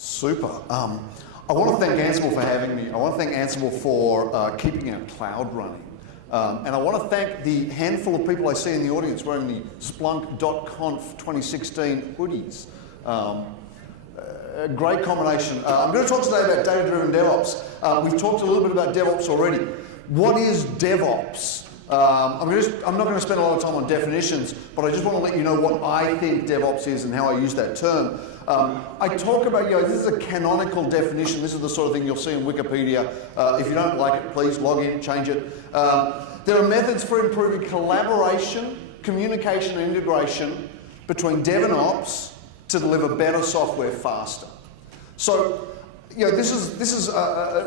Super. I want to thank Ansible for having me. I want to thank Ansible for keeping our cloud running. And I want to thank the handful of people I see in the audience wearing the Splunk.conf 2016 hoodies. A great combination. I'm going to talk today about data-driven DevOps. We've talked a little bit about DevOps already. What is DevOps? I'm not going to spend a lot of time on definitions, but I just want to let you know what I think DevOps is and how I use that term. I talk about, this is a canonical definition. This is the sort of thing you'll see in Wikipedia. If you don't like it, please log in, change it. There are methods for improving collaboration, communication, and integration between dev and ops to deliver better software faster. So, this is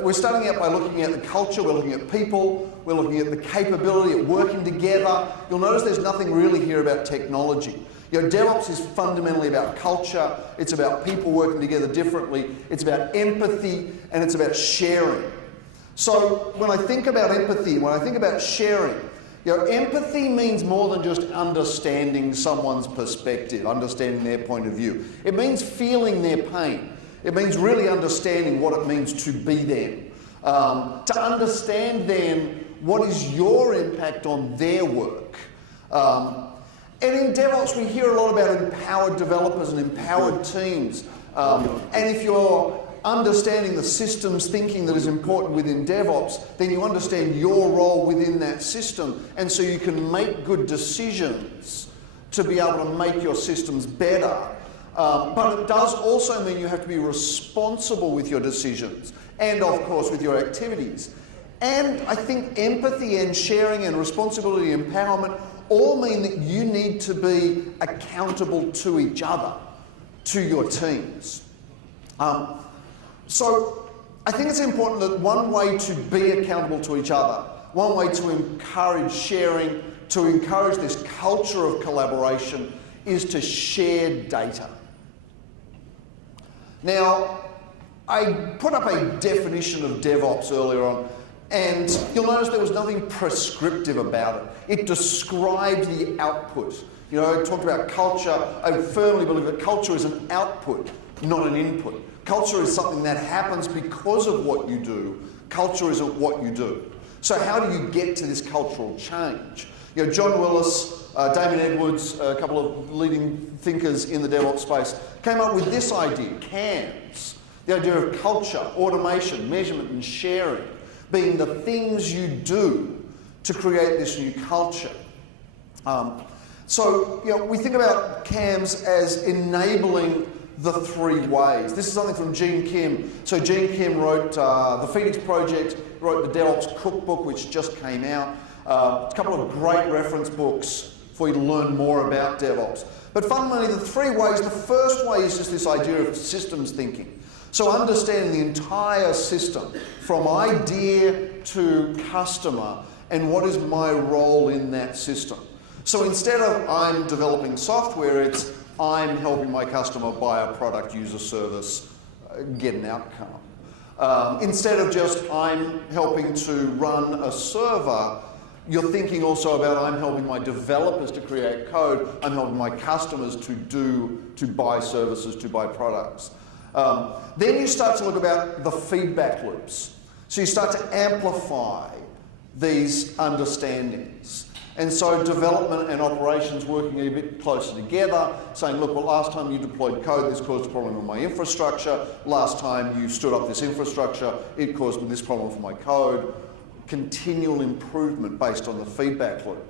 we're starting out by looking at the culture, we're looking at people, we're looking at the capability of working together. You'll notice there's nothing really here about technology. DevOps is fundamentally about culture, it's about people working together differently, it's about empathy, and it's about sharing. So when I think about empathy, when I think about sharing, empathy means more than just understanding someone's perspective, understanding their point of view. It means feeling their pain. It means really understanding what it means to be them. To understand then what is your impact on their work. And in DevOps we hear a lot about empowered developers and empowered teams. And if you're understanding the systems thinking that is important within DevOps, then you understand your role within that system, and so you can make good decisions to be able to make your systems better. But it does also mean you have to be responsible with your decisions and, of course, with your activities. And I think empathy and sharing and responsibility and empowerment all mean that you need to be accountable to each other, to your teams. So I think it's important that one way to be accountable to each other, one way to encourage sharing, to encourage this culture of collaboration, is to share data. Now, I put up a definition of DevOps earlier on, and you'll notice there was nothing prescriptive about it. It described the output. I talked about culture. I firmly believe that culture is an output, not an input. Culture is something that happens because of what you do. Culture isn't what you do. So how do you get to this cultural change? John Willis, Damon Edwards, a couple of leading thinkers in the DevOps space, came up with this idea, CAMS, the idea of culture, automation, measurement, and sharing being the things you do to create this new culture. So we think about CAMS as enabling the three ways. This is something from Gene Kim. So Gene Kim wrote the Phoenix Project, wrote the DevOps Cookbook, which just came out. A couple of great reference books for you to learn more about DevOps. But fundamentally, the three ways, the first way is just this idea of systems thinking. So understanding the entire system, from idea to customer, and what is my role in that system. So instead of I'm developing software, it's I'm helping my customer buy a product, use a service, get an outcome. Instead of just I'm helping to run a server, you're thinking also about I'm helping my developers to create code, I'm helping my customers to buy services, to buy products. Then you start to look about the feedback loops. So you start to amplify these understandings. And so development and operations working a bit closer together, saying, look, well, last time you deployed code, this caused a problem with my infrastructure. Last time you stood up this infrastructure, it caused me this problem for my code. Continual improvement based on the feedback loop.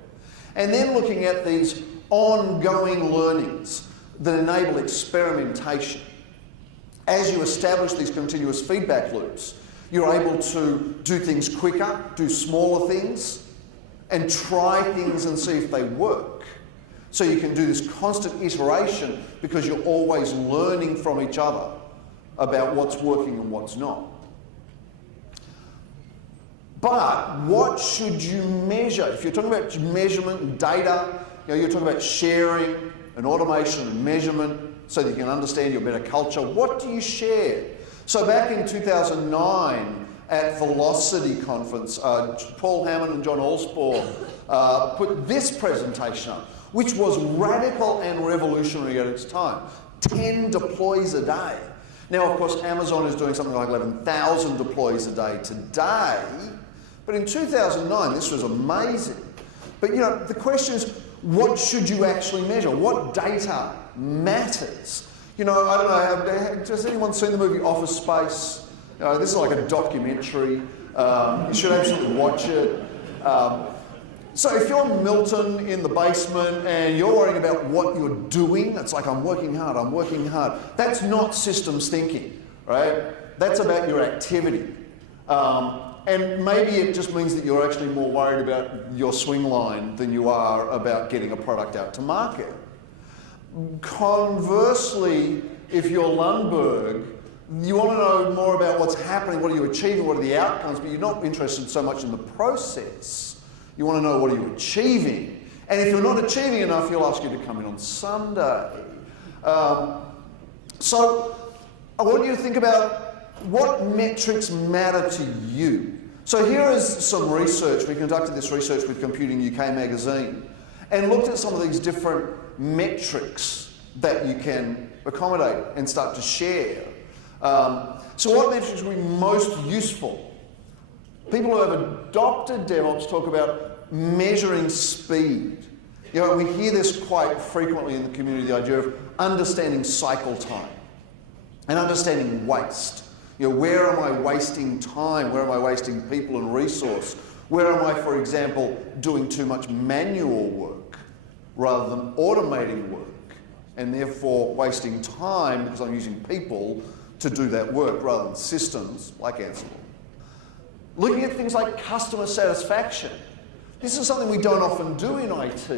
And then looking at these ongoing learnings that enable experimentation. As you establish these continuous feedback loops, you're able to do things quicker, do smaller things, and try things and see if they work. So you can do this constant iteration because you're always learning from each other about what's working and what's not. But what should you measure? If you're talking about measurement and data, you're talking about sharing and automation and measurement so that you can understand your better culture. What do you share? So back in 2009, at Velocity Conference, Paul Hammond and John Allspaw put this presentation up, which was radical and revolutionary at its time. 10 deploys a day. Now, of course, Amazon is doing something like 11,000 deploys a day today, but in 2009, this was amazing. But you know, the question is, what should you actually measure? What data matters? You know, I don't know, has anyone seen the movie Office Space? You know, this is like a documentary. You should absolutely watch it. So if you're Milton in the basement and you're worrying about what you're doing, it's like, I'm working hard, I'm working hard. That's not systems thinking, right? That's about your activity. And maybe it just means that you're actually more worried about your swing line than you are about getting a product out to market. Conversely, if you're Lundberg, you want to know more about what's happening, what are you achieving, what are the outcomes, but you're not interested so much in the process. You want to know what are you achieving. And if you're not achieving enough, he'll ask you to come in on Sunday. So I want you to think about what metrics matter to you. So here is some research. We conducted this research with Computing UK magazine and looked at some of these different metrics that you can accommodate and start to share. So what metrics would be most useful? People who have adopted DevOps talk about measuring speed. You know, we hear this quite frequently in the community, the idea of understanding cycle time and understanding waste. You know, where am I wasting time? Where am I wasting people and resource? Where am I, for example, doing too much manual work rather than automating work, and therefore wasting time because I'm using people to do that work rather than systems like Ansible. Looking at things like customer satisfaction. This is something we don't often do in IT,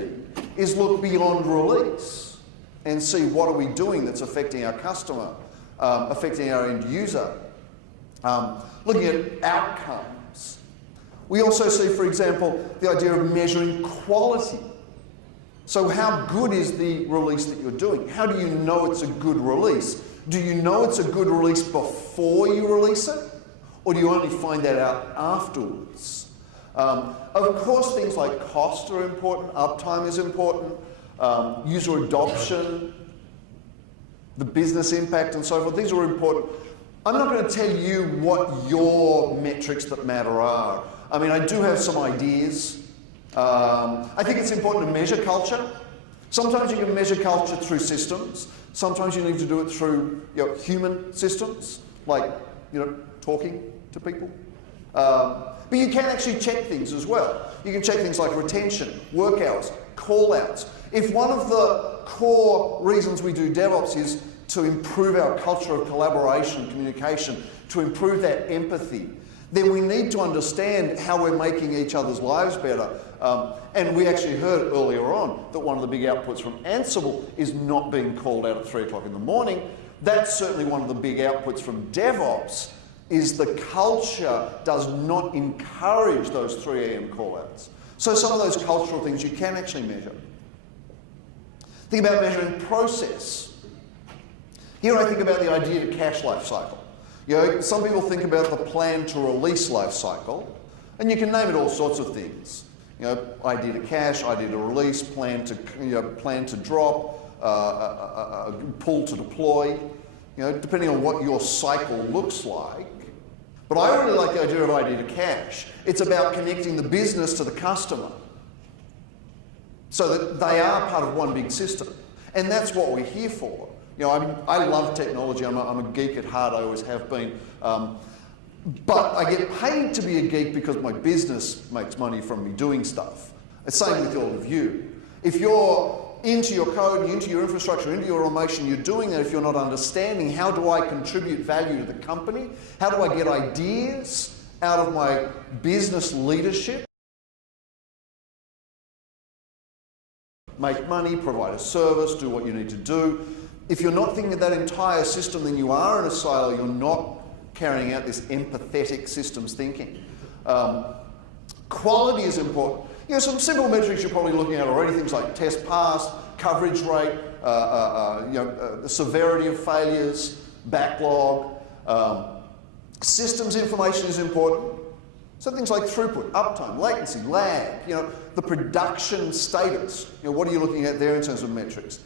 is look beyond release and see what are we doing that's affecting our customer, affecting our end user. Looking at outcomes. We also see, for example, the idea of measuring quality. So how good is the release that you're doing? How do you know it's a good release? Do you know it's a good release before you release it? Or do you only find that out afterwards? Of course, things like cost are important, uptime is important, user adoption, the business impact and so forth, these are important. I'm not going to tell you what your metrics that matter are. I mean, I do have some ideas. I think it's important to measure culture. Sometimes you can measure culture through systems. Sometimes you need to do it through human systems, like talking to people. But you can actually check things as well. You can check things like retention, work hours, call-outs. If one of the core reasons we do DevOps is to improve our culture of collaboration, communication, to improve that empathy, then we need to understand how we're making each other's lives better. And we actually heard earlier on that one of the big outputs from Ansible is not being called out at 3 o'clock in the morning. That's certainly one of the big outputs from DevOps, is the culture does not encourage those 3 a.m. call-outs. So some of those cultural things you can actually measure. Think about measuring process. Here I think about the idea to cache life cycle. Some people think about the plan to release life cycle, and you can name it all sorts of things. Idea to cache, idea to release, plan to drop, pull to deploy, depending on what your cycle looks like. But I really like the idea of idea to cache. It's about connecting the business to the customer so that they are part of one big system. And that's what we're here for. I love technology. I'm a geek at heart. I always have been. But I get paid to be a geek because my business makes money from me doing stuff. The same with all of you. If you're into your code, into your infrastructure, into your automation, you're doing that if you're not understanding how do I contribute value to the company? How do I get ideas out of my business leadership? Make money, provide a service, do what you need to do. If you're not thinking of that entire system, then you are in a silo. You're not carrying out this empathetic systems thinking. Quality is important. Some simple metrics you're probably looking at already, things like test pass, coverage rate, the severity of failures, backlog. Systems information is important. So things like throughput, uptime, latency, lag, the production status. What are you looking at there in terms of metrics?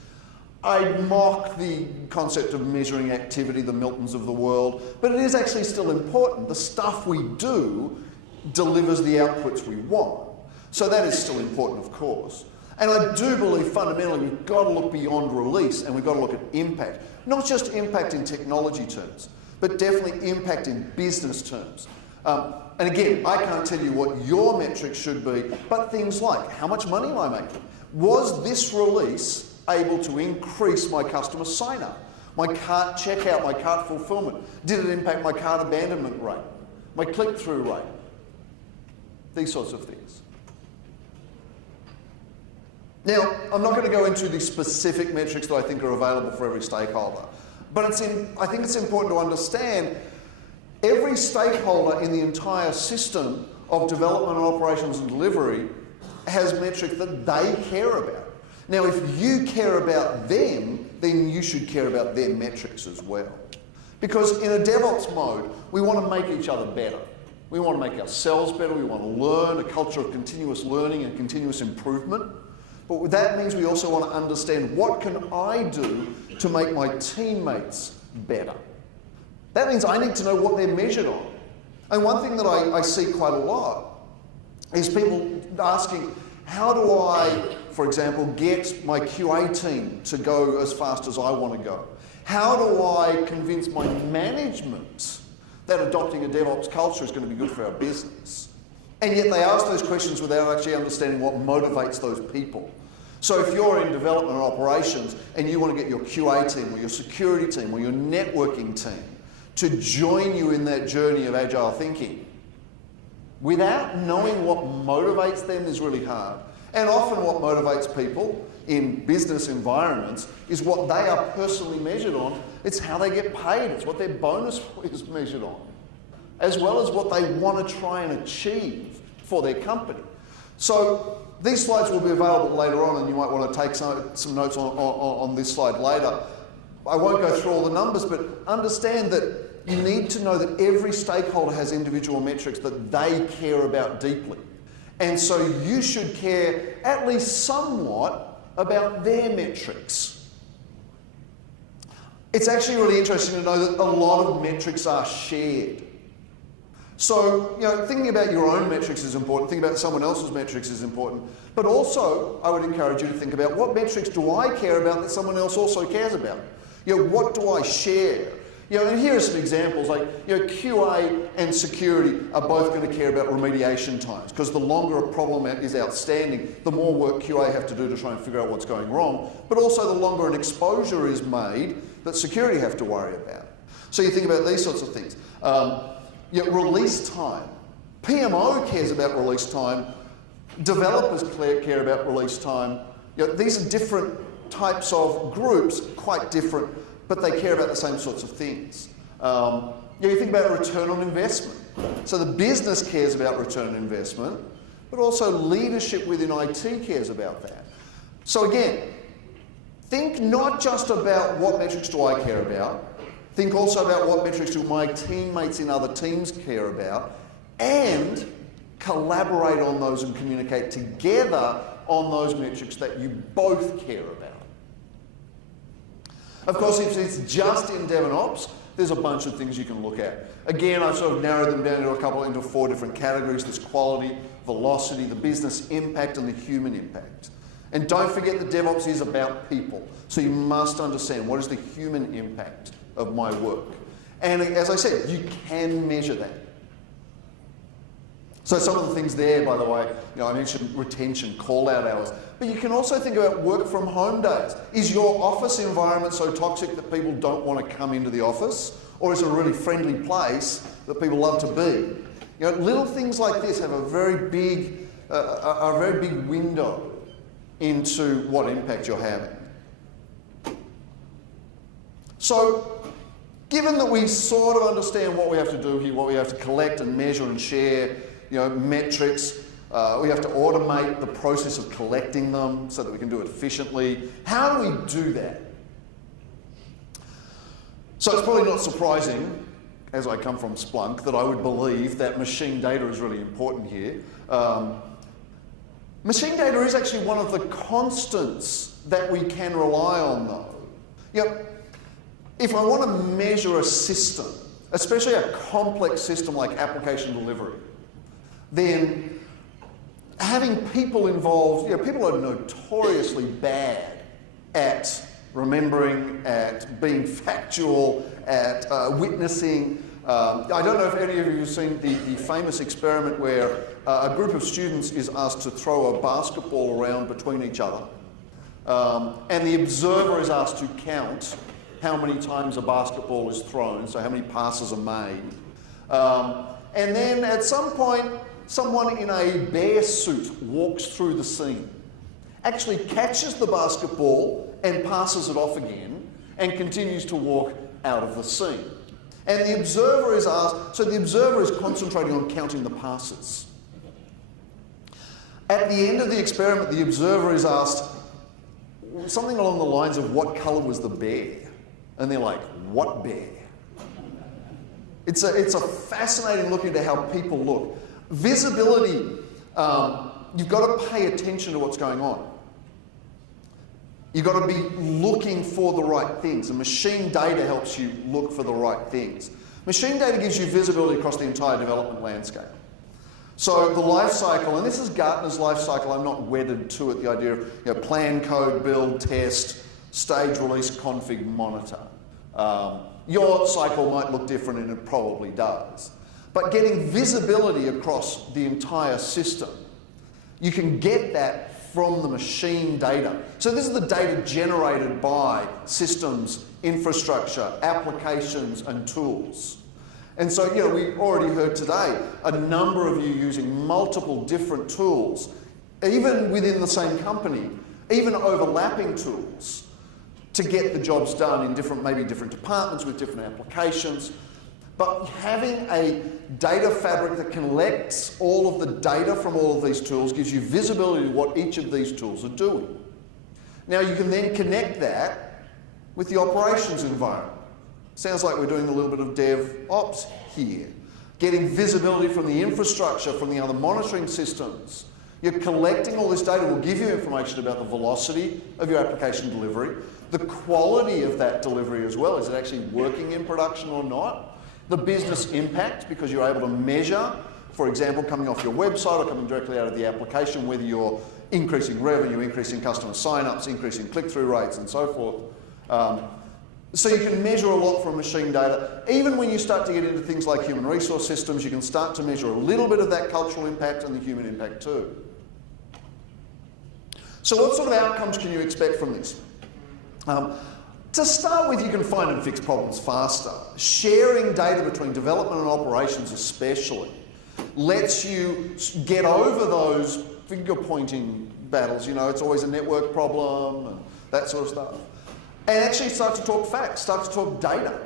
I mock the concept of measuring activity, the Miltons of the world, but it is actually still important. The stuff we do delivers the outputs we want. So that is still important, of course. And I do believe fundamentally we've got to look beyond release and we've got to look at impact. Not just impact in technology terms, but definitely impact in business terms. And again, I can't tell you what your metrics should be, but things like, how much money am I making? Was this release able to increase my customer sign-up, my cart checkout, my cart fulfillment? Did it impact my cart abandonment rate, my click-through rate? These sorts of things. Now, I'm not going to go into the specific metrics that I think are available for every stakeholder, but I think it's important to understand every stakeholder in the entire system of development and operations and delivery has metrics that they care about. Now, if you care about them, then you should care about their metrics as well. Because in a DevOps mode, we want to make each other better. We want to make ourselves better, we want to learn, a culture of continuous learning and continuous improvement. But that means we also want to understand, what can I do to make my teammates better? That means I need to know what they're measured on. And one thing that I see quite a lot is people asking, how do I, for example, get my QA team to go as fast as I want to go? How do I convince my management that adopting a DevOps culture is going to be good for our business? And yet they ask those questions without actually understanding what motivates those people. So if you're in development and operations and you want to get your QA team or your security team or your networking team to join you in that journey of agile thinking, without knowing what motivates them is really hard. And often what motivates people in business environments is what they are personally measured on. It's how they get paid. It's what their bonus is measured on, as well as what they want to try and achieve for their company. So these slides will be available later on, and you might want to take some notes on this slide later. I won't go through all the numbers, but understand that you need to know that every stakeholder has individual metrics that they care about deeply. And so you should care at least somewhat about their metrics. It's actually really interesting to know that a lot of metrics are shared. So, thinking about your own metrics is important, thinking about someone else's metrics is important, but also I would encourage you to think about, what metrics do I care about that someone else also cares about? What do I share? And here are some examples, like QA and security are both going to care about remediation times, because the longer a problem is outstanding, the more work QA have to do to try and figure out what's going wrong, but also the longer an exposure is made that security have to worry about. So you think about these sorts of things. Release time. PMO cares about release time. Developers care about release time. These are different types of groups, quite different, but they care about the same sorts of things. You think about return on investment. So the business cares about return on investment, but also leadership within IT cares about that. So again, think not just about what metrics do I care about, think also about what metrics do my teammates in other teams care about, and collaborate on those and communicate together on those metrics that you both care about. Of course, if it's just in Dev and Ops, there's a bunch of things you can look at. Again, I've sort of narrowed them down into 4 different categories. There's quality, velocity, the business impact, and the human impact. And don't forget that DevOps is about people. So you must understand, what is the human impact of my work? And as I said, you can measure that. So some of the things there, by the way, I mentioned retention, call-out hours, but you can also think about work from home days. Is your office environment so toxic that people don't want to come into the office? Or is it a really friendly place that people love to be? Little things like this have a very big window into what impact you're having. So, given that we sort of understand what we have to do here, what we have to collect and measure and share, metrics, we have to automate the process of collecting them so that we can do it efficiently. How do we do that? So it's probably not surprising, as I come from Splunk, that I would believe that machine data is really important here. Machine data is actually one of the constants that we can rely on, though. You know, if I want to measure a system, especially a complex system like application delivery, then having people involved, people are notoriously bad at remembering, at being factual, at witnessing. I don't know if any of you have seen the famous experiment where a group of students is asked to throw a basketball around between each other, and the observer is asked to count how many times a basketball is thrown, so how many passes are made. And then at some point, someone in a bear suit walks through the scene, actually catches the basketball and passes it off again, and continues to walk out of the scene. And the observer is asked, so the observer is concentrating on counting the passes. At the end of the experiment, the observer is asked something along the lines of, what colour was the bear? And they're like, what bear? It's a fascinating look into how people look. Visibility, you've got to pay attention to what's going on. You've got to be looking for the right things, and machine data helps you look for the right things. Machine data gives you visibility across the entire development landscape. So the life cycle, and this is Gartner's life cycle, I'm not wedded to it, the idea of plan, code, build, test, stage, release, config, monitor. Your cycle might look different, and it probably does. But getting visibility across the entire system, you can get that from the machine data. So this is the data generated by systems, infrastructure, applications, and tools. And so, we already heard today a number of you using multiple different tools, even within the same company, even overlapping tools, to get the jobs done in maybe different departments with different applications. But having a data fabric that collects all of the data from all of these tools gives you visibility to what each of these tools are doing. Now you can then connect that with the operations environment. Sounds like we're doing a little bit of DevOps here. Getting visibility from the infrastructure, from the other monitoring systems. You're collecting all this data will give you information about the velocity of your application delivery, the quality of that delivery as well. Is it actually working in production or not? The business impact, because you're able to measure, for example, coming off your website or coming directly out of the application, whether you're increasing revenue, increasing customer sign-ups, increasing click-through rates, and so forth. So you can measure a lot from machine data. Even when you start to get into things like human resource systems, you can start to measure a little bit of that cultural impact and the human impact too. So what sort of outcomes can you expect from this? To start with, you can find and fix problems faster. Sharing data between development and operations especially lets you get over those finger-pointing battles. It's always a network problem and that sort of stuff. And actually start to talk facts, start to talk data.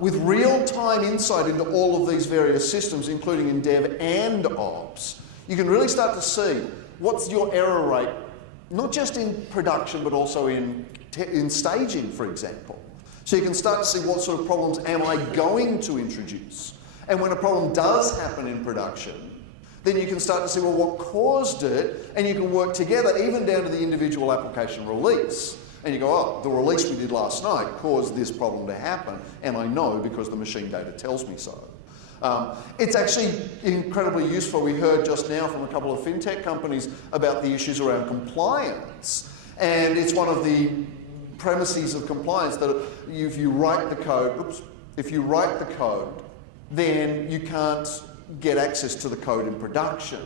With real-time insight into all of these various systems, including in Dev and Ops, you can really start to see what's your error rate, not just in production, but also in staging, for example. So you can start to see what sort of problems am I going to introduce. And when a problem does happen in production, then you can start to see, well, what caused it, and you can work together even down to the individual application release. And you go, oh, the release we did last night caused this problem to happen, and I know because the machine data tells me so. It's actually incredibly useful. We heard just now from a couple of fintech companies about the issues around compliance. And it's one of the premises of compliance that if you write the code, then you can't get access to the code in production.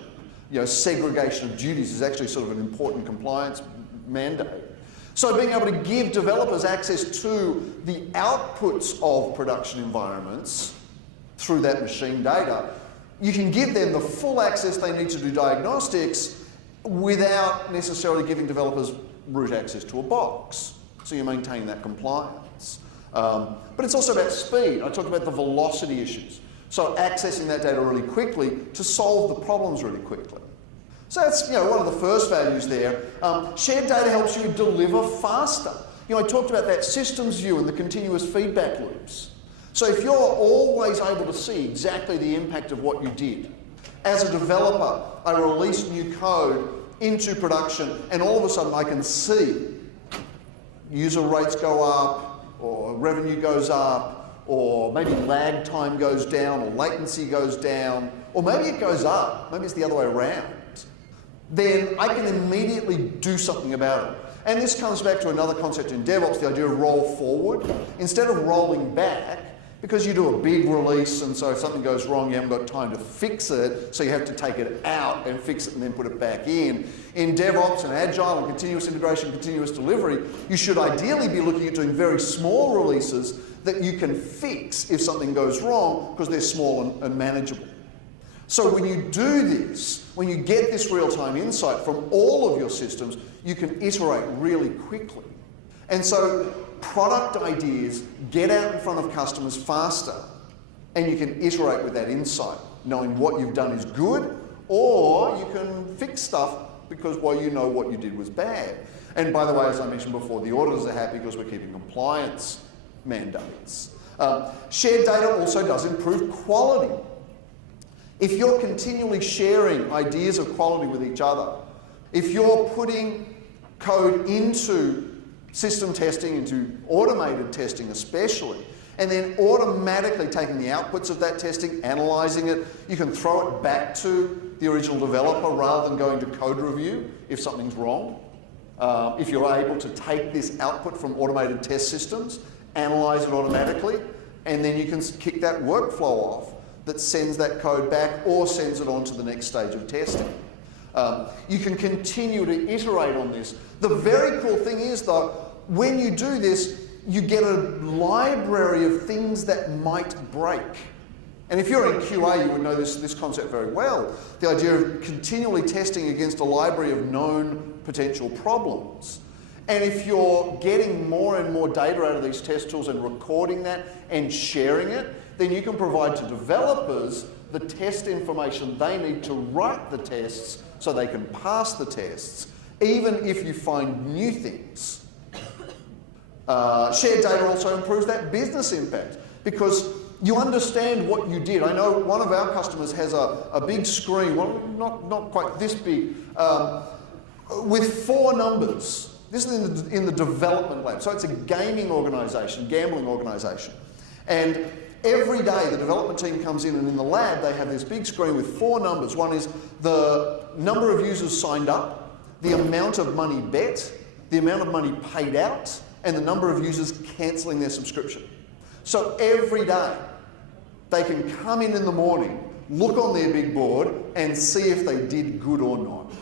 Segregation of duties is actually sort of an important compliance mandate. So being able to give developers access to the outputs of production environments through that machine data, you can give them the full access they need to do diagnostics without necessarily giving developers root access to a box. So you're maintaining that compliance. But it's also about speed. I talked about the velocity issues. So accessing that data really quickly to solve the problems really quickly. So that's one of the first values there. Shared data helps you deliver faster. I talked about that systems view and the continuous feedback loops. So if you're always able to see exactly the impact of what you did, as a developer, I release new code into production, and all of a sudden I can see user rates go up, or revenue goes up, or maybe lag time goes down, or latency goes down, or maybe it goes up, maybe it's the other way around, then I can immediately do something about it. And this comes back to another concept in DevOps, the idea of roll forward. Instead of rolling back, because you do a big release, and so if something goes wrong, you haven't got time to fix it, so you have to take it out and fix it and then put it back in. In DevOps and Agile and continuous integration, continuous delivery, you should ideally be looking at doing very small releases that you can fix if something goes wrong, because they're small and manageable. So when you do this, when you get this real-time insight from all of your systems, you can iterate really quickly. And so product ideas get out in front of customers faster, and you can iterate with that insight, knowing what you've done is good, or you can fix stuff because, well, you know what you did was bad. And by the way, as I mentioned before, the auditors are happy because we're keeping compliance mandates. Shared data also does improve quality. If you're continually sharing ideas of quality with each other, if you're putting code into system testing, into automated testing especially, and then automatically taking the outputs of that testing, analysing it, you can throw it back to the original developer rather than going to code review if something's wrong. If you're able to take this output from automated test systems, analyse it automatically, and then you can kick that workflow off that sends that code back or sends it on to the next stage of testing. You can continue to iterate on this. The very cool thing is, though, when you do this, you get a library of things that might break. And if you're in QA, you would know this concept very well. The idea of continually testing against a library of known potential problems. And if you're getting more and more data out of these test tools and recording that and sharing it, then you can provide to developers the test information they need to write the tests so they can pass the tests, even if you find new things. Shared data also improves that business impact because you understand what you did. I know one of our customers has a big screen, well, not quite this big, with 4 numbers. This is in the development lab. So it's a gaming organisation, gambling organisation. And every day the development team comes in, and in the lab they have this big screen with 4 numbers. One is the number of users signed up, the amount of money bet, the amount of money paid out, and the number of users cancelling their subscription. So every day they can come in the morning, look on their big board and see if they did good or not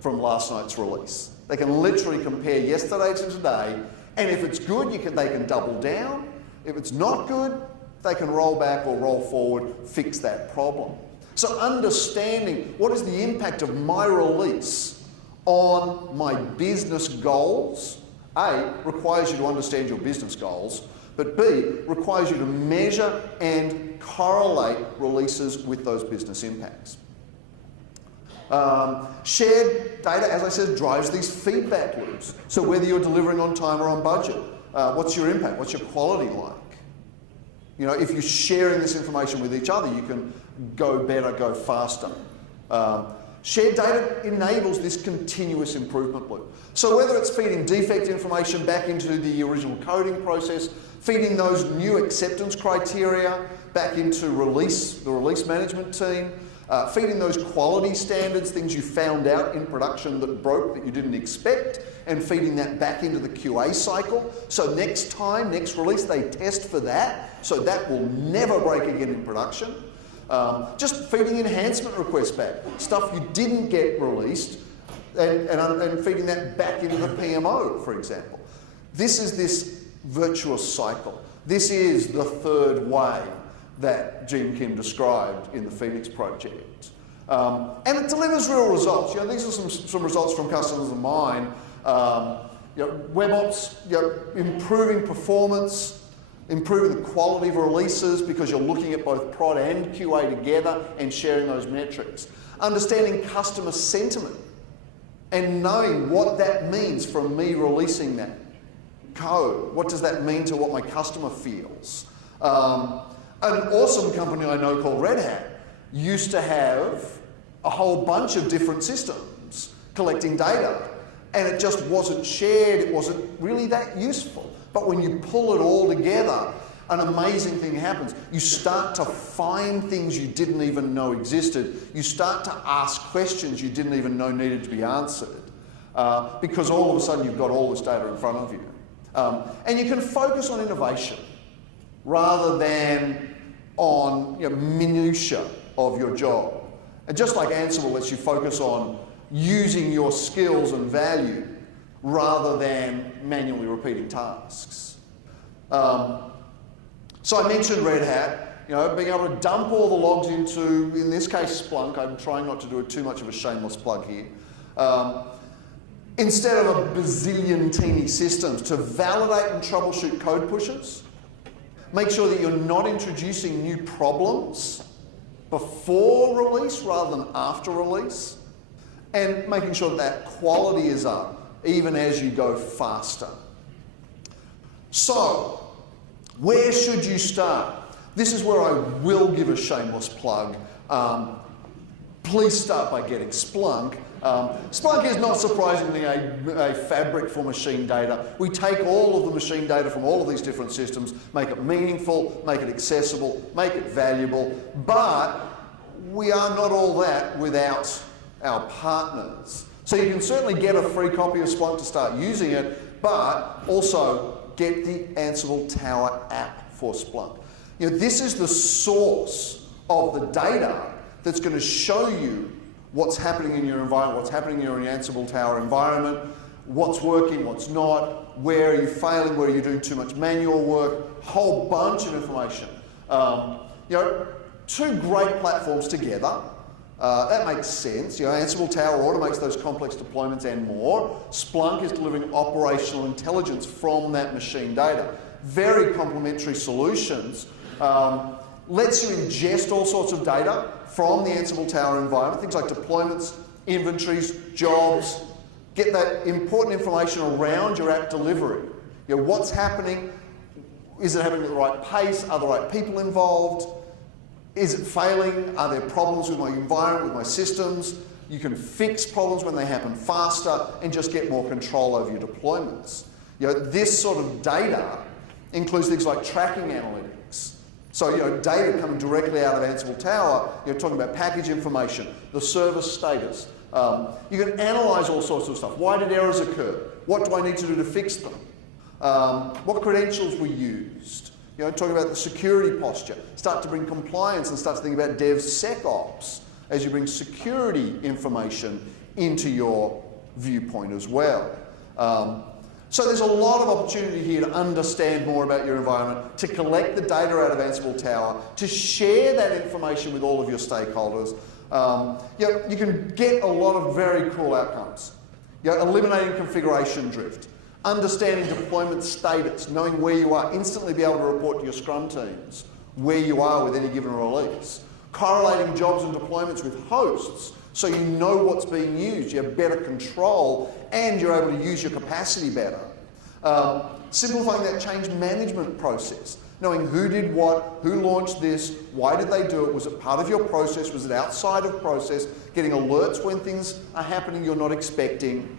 from last night's release. They can literally compare yesterday to today, and if it's good, they can double down. If it's not good, they can roll back or roll forward, fix that problem. So understanding what is the impact of my release on my business goals, A, requires you to understand your business goals, but B, requires you to measure and correlate releases with those business impacts. Shared data, as I said, drives these feedback loops. So whether you're delivering on time or on budget, what's your impact? What's your quality like? You know, if you're sharing this information with each other, you can go better, go faster. Shared data enables this continuous improvement loop. So whether it's feeding defect information back into the original coding process, feeding those new acceptance criteria back into the release management team, feeding those quality standards, things you found out in production that broke that you didn't expect, and feeding that back into the QA cycle. So next time, next release, they test for that, so that will never break again in production. Just feeding enhancement requests back, stuff you didn't get released, and feeding that back into the PMO, for example. This is this virtuous cycle. This is the third way that Gene Kim described in the Phoenix project. And it delivers real results. You know, these are some results from customers of mine. WebOps, improving performance, improving the quality of releases because you're looking at both prod and QA together and sharing those metrics. Understanding customer sentiment and knowing what that means from me releasing that code. What does that mean to what my customer feels? An awesome company I know called Red Hat used to have a whole bunch of different systems collecting data. and it just wasn't shared, it wasn't really that useful. But when you pull it all together, an amazing thing happens. You start to find things you didn't even know existed. You start to ask questions you didn't even know needed to be answered, because all of a sudden you've got all this data in front of you. And you can focus on innovation rather than on minutiae of your job. And just like Ansible lets you focus on using your skills and value rather than manually repeating tasks. So I mentioned Red Hat, being able to dump all the logs into, in this case, Splunk. I'm trying not to do too much of a shameless plug here. Instead of a bazillion teeny systems, to validate and troubleshoot code pushes, make sure that you're not introducing new problems before release rather than after release, and making sure that quality is up even as you go faster. So, where should you start? This is where I will give a shameless plug. Please start by getting Splunk. Splunk is not surprisingly a fabric for machine data. We take all of the machine data from all of these different systems, make it meaningful, make it accessible, make it valuable, but we are not all that without our partners. So you can certainly get a free copy of Splunk to start using it, but also get the Ansible Tower app for Splunk. This is the source of the data that's going to show you what's happening in your environment, what's happening in your Ansible Tower environment, what's working, what's not, where are you failing, where are you doing too much manual work, whole bunch of information. Two great platforms together. That makes sense. Ansible Tower automates those complex deployments and more. Splunk is delivering operational intelligence from that machine data. Very complementary solutions. Lets you ingest all sorts of data from the Ansible Tower environment, things like deployments, inventories, jobs. Get that important information around your app delivery. What's happening? Is it happening at the right pace? Are the right people involved? Is it failing? Are there problems with my environment, with my systems? You can fix problems when they happen faster and just get more control over your deployments. This sort of data includes things like tracking analytics. So, data coming directly out of Ansible Tower, talking about package information, the service status. You can analyze all sorts of stuff. Why did errors occur? What do I need to do to fix them? What credentials were used? Talking about the security posture. Start to bring compliance and start to think about DevSecOps as you bring security information into your viewpoint as well. So there's a lot of opportunity here to understand more about your environment, to collect the data out of Ansible Tower, to share that information with all of your stakeholders. You can get a lot of very cool outcomes. Eliminating configuration drift, understanding deployment status, knowing where you are, instantly be able to report to your Scrum teams where you are with any given release. Correlating jobs and deployments with hosts so you know what's being used, you have better control, and you're able to use your capacity better. Simplifying that change management process, knowing who did what, who launched this, why did they do it, was it part of your process, was it outside of process, getting alerts when things are happening you're not expecting,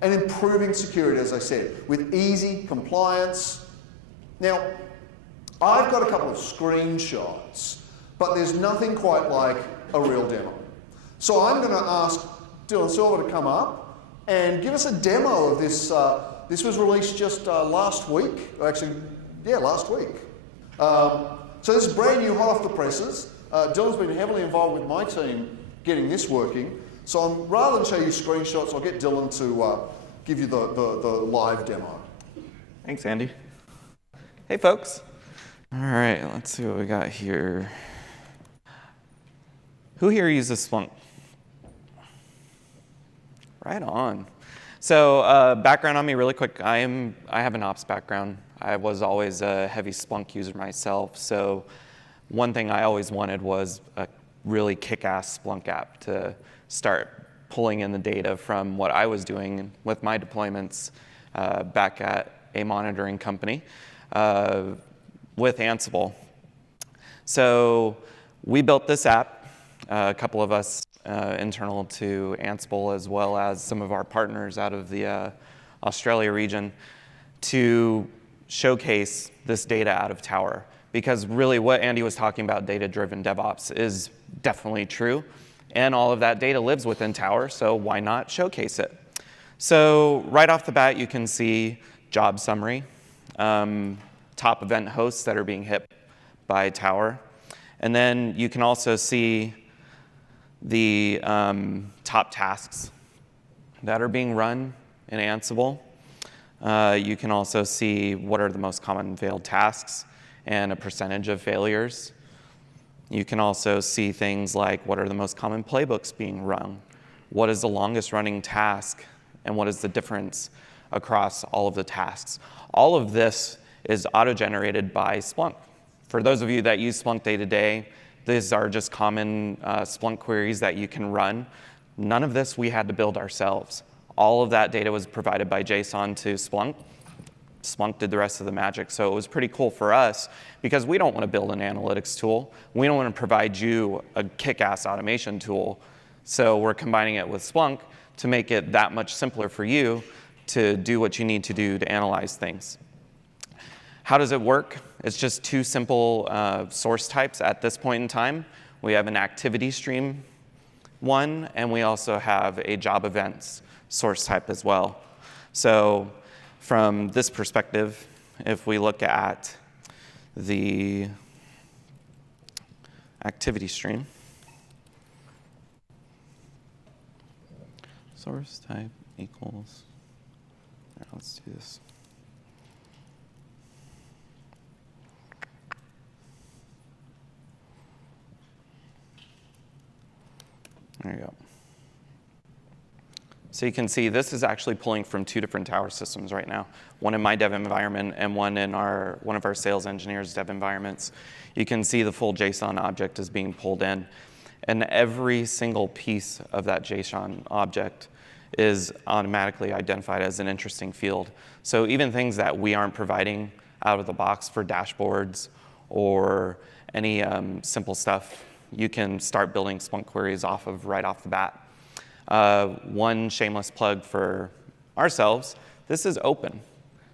and improving security, as I said, with easy compliance. Now, I've got a couple of screenshots, but there's nothing quite like a real demo. So I'm going to ask Dylan Silver to come up and give us a demo of this. This was released just last week, last week. So this is brand new, hot off the presses. Dylan's been heavily involved with my team getting this working. So rather than show you screenshots, I'll get Dylan to give you the live demo. Thanks, Andy. Hey, folks. All right, let's see what we got here. Who here uses Splunk? Right on. So background on me really quick. I have an ops background. I was always a heavy Splunk user myself. So one thing I always wanted was a really kick-ass Splunk app to start pulling in the data from what I was doing with my deployments back at a monitoring company with Ansible. So we built this app, a couple of us internal to Ansible, as well as some of our partners out of the Australia region, to showcase this data out of Tower. Because really what Andy was talking about, data-driven DevOps, is definitely true. And all of that data lives within Tower, so why not showcase it? So right off the bat, you can see job summary, top event hosts that are being hit by Tower. And then you can also see the top tasks that are being run in Ansible. You can also see what are the most common failed tasks and a percentage of failures. You can also see things like what are the most common playbooks being run, what is the longest running task, and what is the difference across all of the tasks. All of this is auto-generated by Splunk. For those of you that use Splunk day to day, these are just common Splunk queries that you can run. None of this we had to build ourselves. All of that data was provided by JSON to Splunk. Splunk did the rest of the magic. So it was pretty cool for us because we don't want to build an analytics tool. We don't want to provide you a kick-ass automation tool. So we're combining it with Splunk to make it that much simpler for you to do what you need to do to analyze things. How does it work? It's just two simple source types at this point in time. We have an activity stream one, and we also have a job events source type as well. So from this perspective, if we look at the activity stream, source type equals, let's do this. There you go. So you can see this is actually pulling from two different Tower systems right now, one in my dev environment and one in one of our sales engineers' dev environments. You can see the full JSON object is being pulled in, and every single piece of that JSON object is automatically identified as an interesting field. So even things that we aren't providing out of the box for dashboards or any simple stuff, you can start building Splunk queries off of right off the bat. One shameless plug for ourselves, this is open.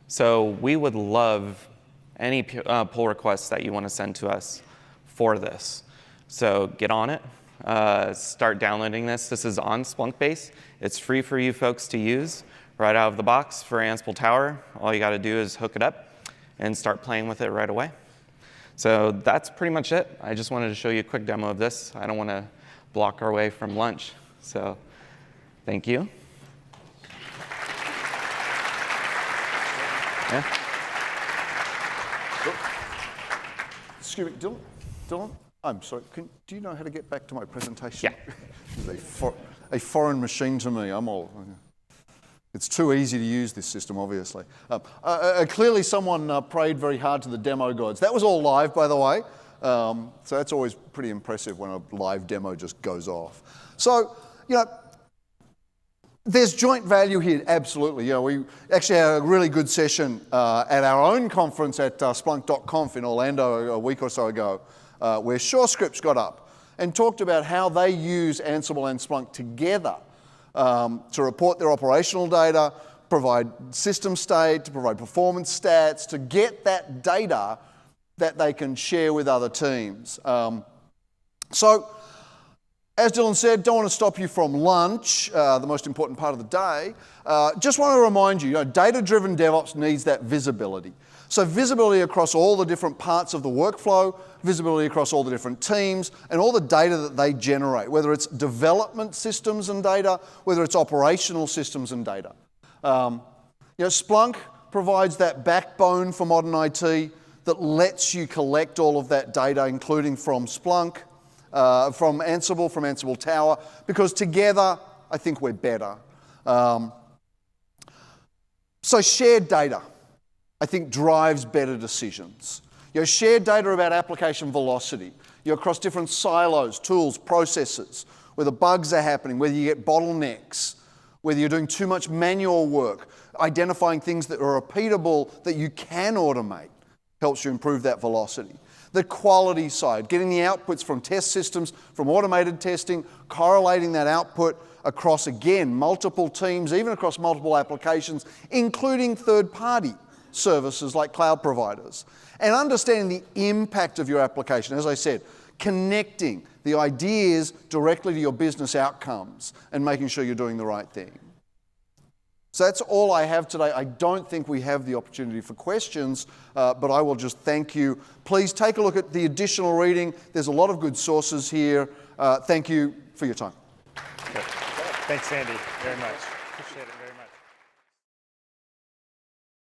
So we would love any pull requests that you want to send to us for this. So get on it, start downloading this. This is on Splunk base. It's free for you folks to use right out of the box for Ansible Tower. All you got to do is hook it up and start playing with it right away. So that's pretty much it. I just wanted to show you a quick demo of this. I don't want to block our way from lunch. So thank you. Yeah. Excuse me, Dylan, I'm sorry. Do you know how to get back to my presentation? Yeah. It's a foreign machine to me. It's too easy to use, this system, obviously. Clearly someone prayed very hard to the demo gods. That was all live, by the way. So that's always pretty impressive when a live demo just goes off. So, there's joint value here, absolutely. We actually had a really good session at our own conference at Splunk.conf in Orlando a week or so ago, where SureScripts got up and talked about how they use Ansible and Splunk together to report their operational data, provide system state, to provide performance stats, to get that data that they can share with other teams. So, as Dylan said, don't want to stop you from lunch, the most important part of the day. Just want to remind you, data-driven DevOps needs that visibility. So visibility across all the different parts of the workflow, visibility across all the different teams, and all the data that they generate, whether it's development systems and data, whether it's operational systems and data. Splunk provides that backbone for modern IT that lets you collect all of that data, including from Splunk, from Ansible Tower, because together, I think we're better. So shared data, I think, drives better decisions. Shared data about application velocity, across different silos, tools, processes, where the bugs are happening, whether you get bottlenecks, whether you're doing too much manual work, identifying things that are repeatable that you can automate. helps you improve that velocity. The quality side, getting the outputs from test systems, from automated testing, correlating that output across, again, multiple teams, even across multiple applications, including third-party services like cloud providers. And understanding the impact of your application, as I said, connecting the ideas directly to your business outcomes and making sure you're doing the right thing. So that's all I have today. I don't think we have the opportunity for questions, but I will just thank you. Please take a look at the additional reading. There's a lot of good sources here. Thank you for your time. Thanks, Andy, very much. Appreciate it very much.